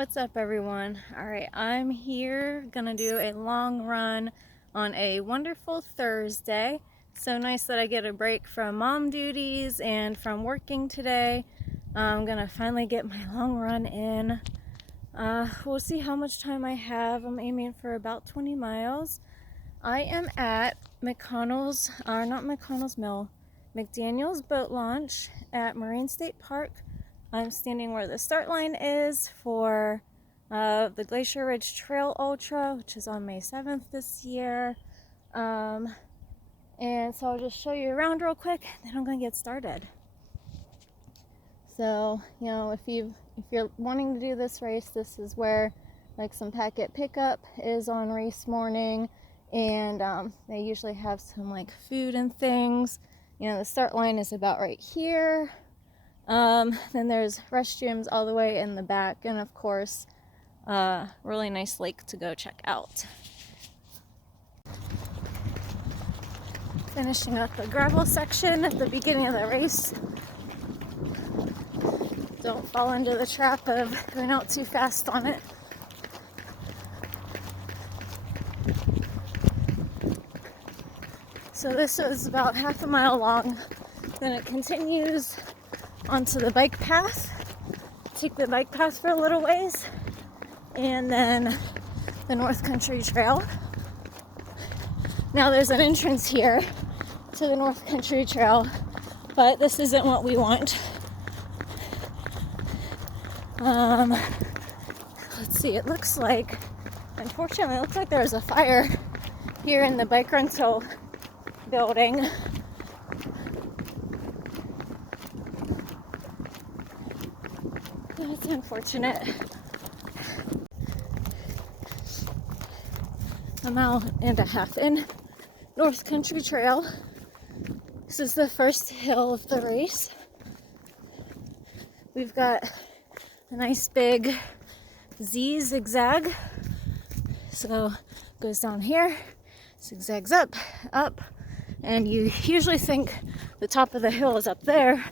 What's up, everyone? Alright, I'm here gonna do a long run on a wonderful Thursday. So nice that I get a break from mom duties and from working today. I'm gonna finally get my long run in. We'll see how much time I have. I'm aiming for about 20 miles. I am at McDaniel's boat launch at Marine State Park. I'm standing where the start line is for the Glacier Ridge Trail Ultra, which is on May 7th this year. And so I'll just show you around real quick, then I'm gonna get started. So, if you're wanting to do this race, this is where like some packet pickup is on race morning, and they usually have some like food and things. The start line is about right here. Then there's restrooms all the way in the back, and of course, really nice lake to go check out. Finishing up the gravel section at the beginning of the race. Don't fall into the trap of going out too fast on it. So this was about half a mile long. Then it continues onto the bike path. Take the bike path for a little ways, and then the North Country Trail. Now there's an entrance here to the North Country Trail, but this isn't what we want. Let's see, unfortunately, it looks like there was a fire here in the bike rental building. That's unfortunate. A mile and a half in North Country Trail. This is the first hill of the race. We've got a nice big Z zigzag. So it goes down here, zigzags up, and you usually think the top of the hill is up there,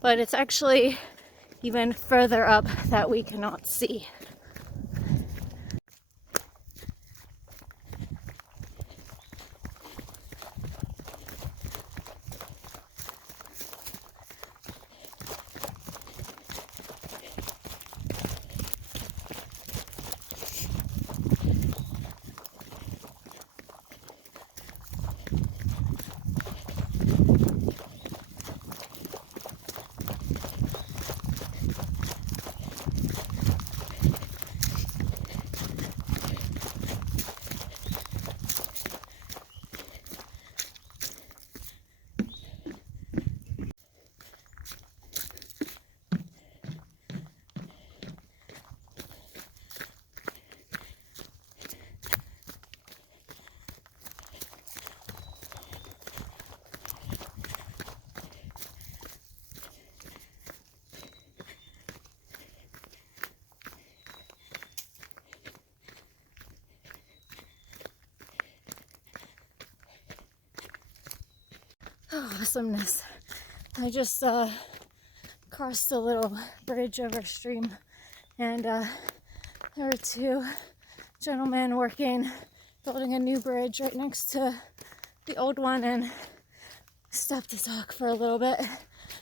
but it's actually even further up that we cannot see. Oh, awesomeness. I just crossed a little bridge over a stream, and there were two gentlemen building a new bridge right next to the old one, and stopped to talk for a little bit.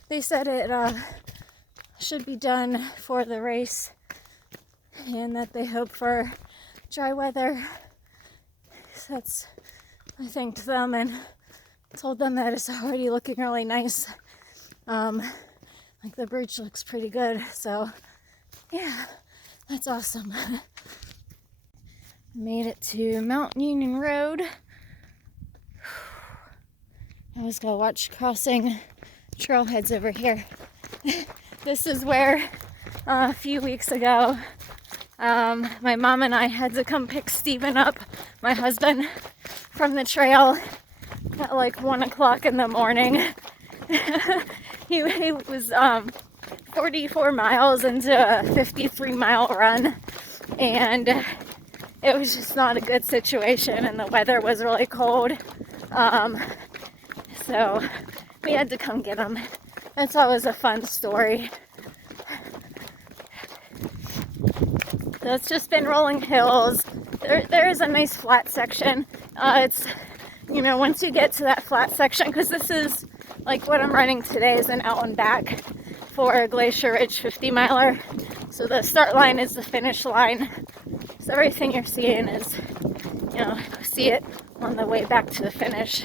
They said it should be done for the race, and that they hope for dry weather. So I thanked them and told them that it's already looking really nice. Like the bridge looks pretty good, so yeah, that's awesome. Made it to Mount Union Road. I was gonna watch crossing trailheads over here. This is where a few weeks ago my mom and I had to come pick Steven up, my husband, from the trail at like 1 o'clock in the morning. he was 44 miles into a 53-mile run, and it was just not a good situation, and the weather was really cold. So we had to come get him. That's always a fun story. So it's just been rolling hills. There is a nice flat section. It's, you know, once you get to that flat section, because this is like what I'm running today is an out and back for a Glacier Ridge 50 miler. So the start line is the finish line. So everything you're seeing is, you know, see it on the way back to the finish.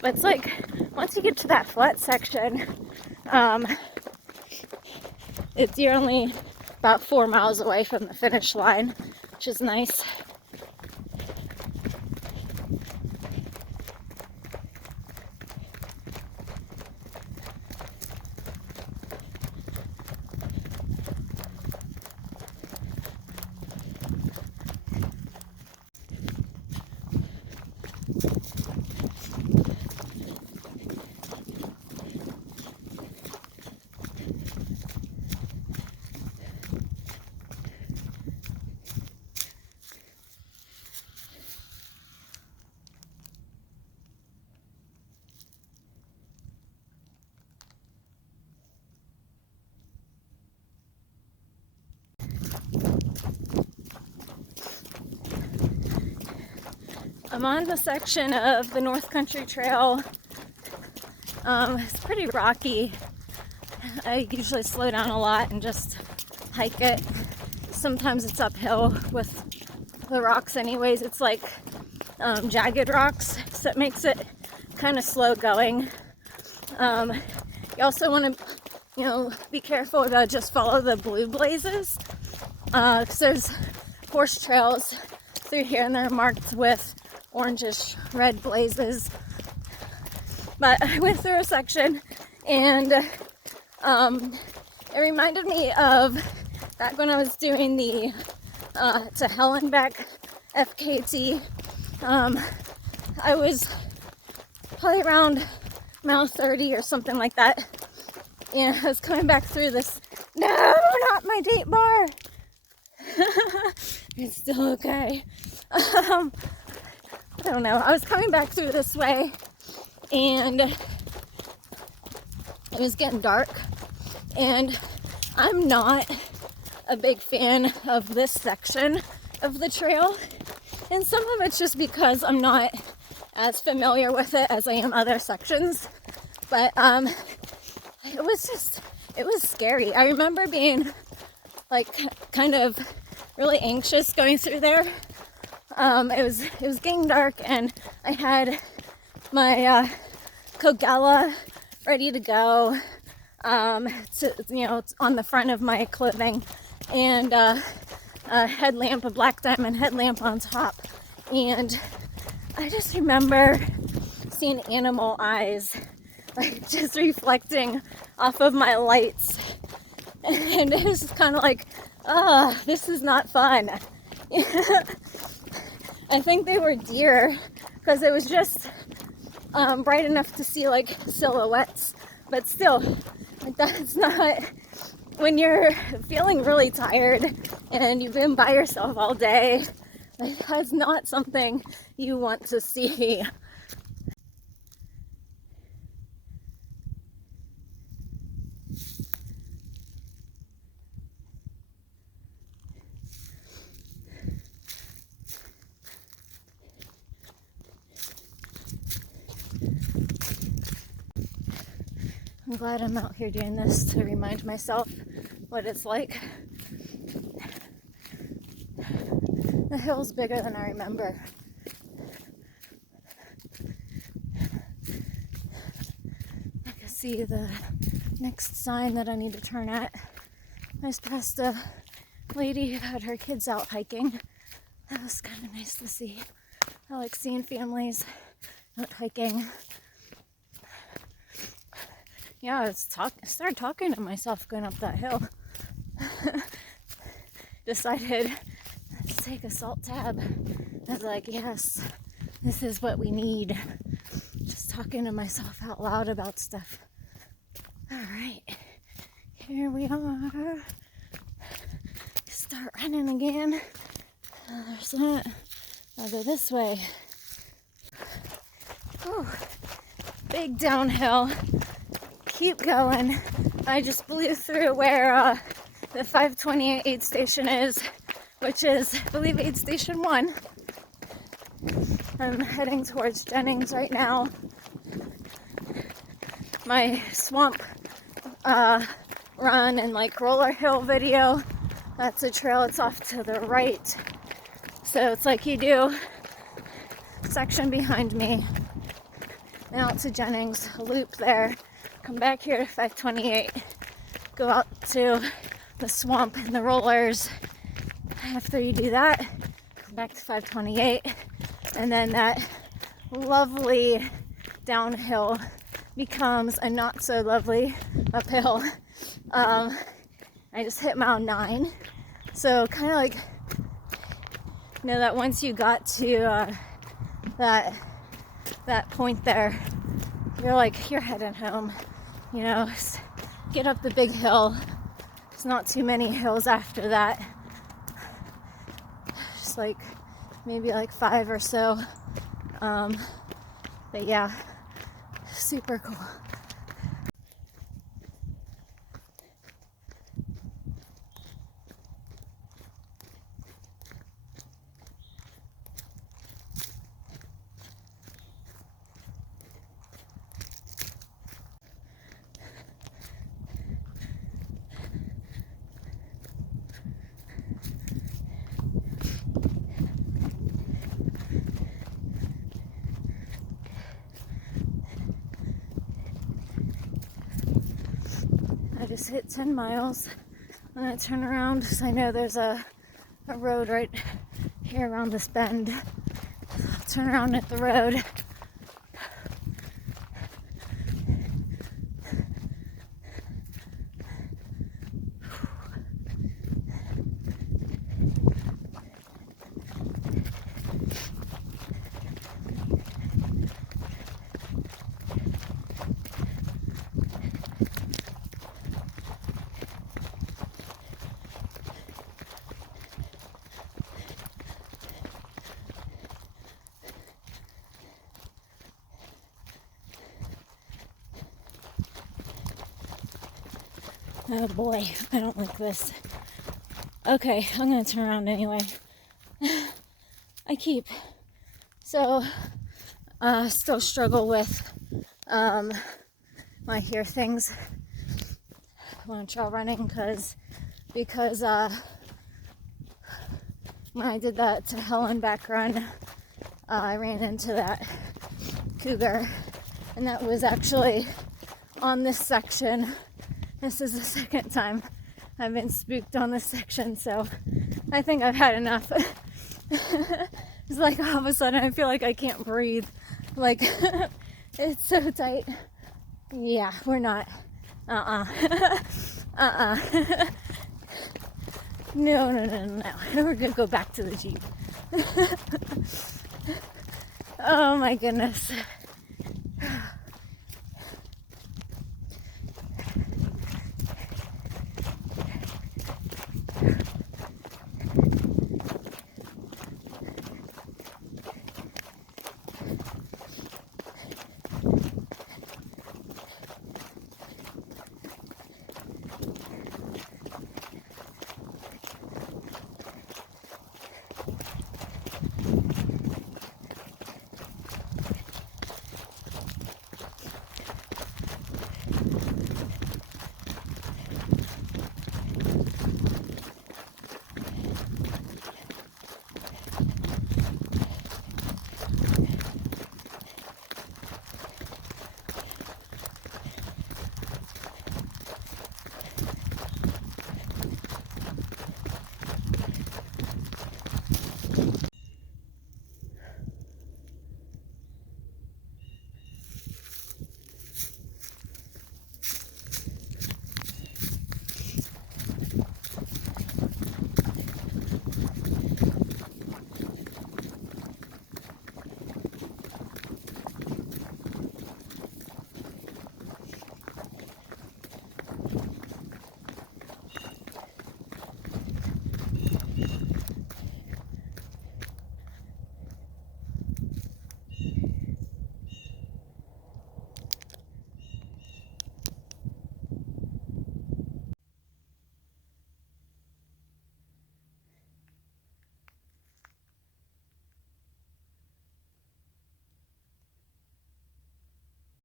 But it's like, once you get to that flat section, you're only about 4 miles away from the finish line, which is nice. I'm on the section of the North Country Trail. It's pretty rocky. I usually slow down a lot and just hike it. Sometimes it's uphill with the rocks anyways. It's like jagged rocks, so it makes it kind of slow going. You also want to, you know, be careful to just follow the blue blazes, because there's horse trails through here and they're marked with orangish red blazes. But I went through a section and it reminded me of back when I was doing the to Hell and Back FKT. I was probably around mile 30 or something like that, and I was coming back through this. No, not my date bar. It's still okay. I don't know. I was coming back through this way and it was getting dark, and I'm not a big fan of this section of the trail, and some of it's just because I'm not as familiar with it as I am other sections. But it was scary. I remember being like kind of really anxious going through there. It was getting dark and I had my Kogella ready to go, you know, on the front of my clothing, and a headlamp, a black diamond headlamp on top. And I just remember seeing animal eyes, like just reflecting off of my lights, and it was just kind of like, this is not fun. I think they were deer because it was just bright enough to see like silhouettes, but still, like, that's not, when you're feeling really tired and you've been by yourself all day, like, that's not something you want to see. I'm glad I'm out here doing this to remind myself what it's like. The hill's bigger than I remember. I can see the next sign that I need to turn at. I just passed a lady who had her kids out hiking. That was kind of nice to see. I like seeing families out hiking. Yeah, I started talking to myself going up that hill. Decided to take a salt tab. I was like, yes, this is what we need. Just talking to myself out loud about stuff. All right, here we are. Start running again. There's that. I'll go this way. Whew. Big downhill. Keep going. I just blew through where the 528 aid station is which is, I believe, aid station 1. I'm heading towards Jennings right now. My swamp run and like roller hill video, that's a trail. It's off to the right. So it's like you do section behind me and out to Jennings, a loop there, come back here to 528, go out to the swamp and the rollers. After you do that, come back to 528, and then that lovely downhill becomes a not so lovely uphill. I just hit mile 9, so kind of like, you know, that once you got to that point there, you're like, you're heading home, you know, get up the big hill. There's not too many hills after that, just like maybe like 5 or so, but yeah, super cool. I just hit 10 miles. I'm gonna turn around because I know there's a road right here around this bend. I'll turn around at the road. Oh boy, I don't like this. Okay, I'm gonna turn around anyway. I keep still struggle with my hair things when I'm trail running because when I did that to Helen back run, I ran into that cougar, and that was actually on this section. This is the second time I've been spooked on this section, so I think I've had enough. It's like all of a sudden I feel like I can't breathe. Like, it's so tight. Yeah, we're not. No. We're gonna go back to the Jeep. Oh my goodness.